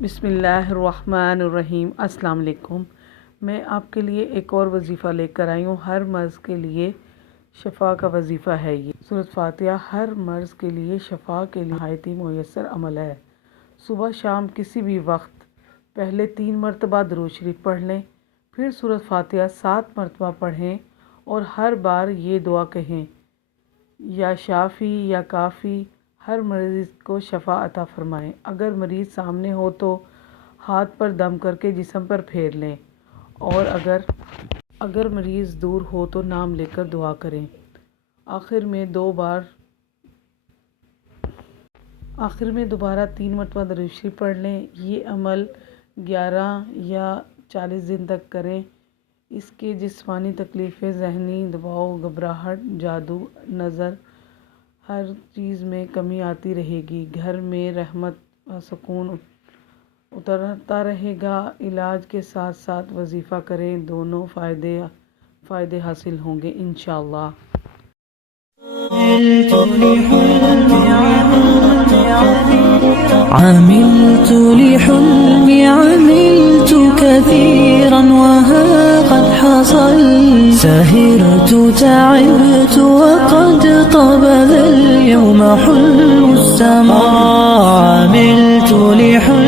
بسم اللہ الرحمن الرحیم۔ السلام علیکم۔ میں آپ کے لیے ایک اور وظیفہ لے کر آئی ہوں۔ ہر مرض کے لیے شفا کا وظیفہ ہے یہ سورۃ فاتحہ ہر مرض کے لیے شفا کے لیے نہایت ہی میسر عمل ہے۔ صبح شام کسی بھی وقت پہلے 3 مرتبہ درود شریف پڑھ لیں، پھر سورۃ فاتحہ 7 مرتبہ پڑھیں اور ہر بار یہ دعا کہیں، یا شافی یا کافی، ہر مریض کو شفا عطا فرمائیں۔ اگر مریض سامنے ہو تو ہاتھ پر دم کر کے جسم پر پھیر لیں، اور اگر مریض دور ہو تو نام لے کر دعا کریں۔ آخر میں دوبارہ 3 مرتبہ درود شریف پڑھ لیں۔ یہ عمل 11 یا 40 دن تک کریں۔ اس کے جسمانی تکلیفیں، ذہنی دباؤ، گھبراہٹ، جادو، نظر، ہر چیز میں کمی آتی رہے گی۔ گھر میں رحمت و سکون اترتا رہے گا۔ علاج کے ساتھ ساتھ وظیفہ کریں، دونوں فائدے حاصل ہوں گے انشاءاللہ۔ عملت لحلمي عملت كثيرا وها قد حصل سهرت تعبت وقد طاب ذا اليوم حلم السماء عملت لحلمي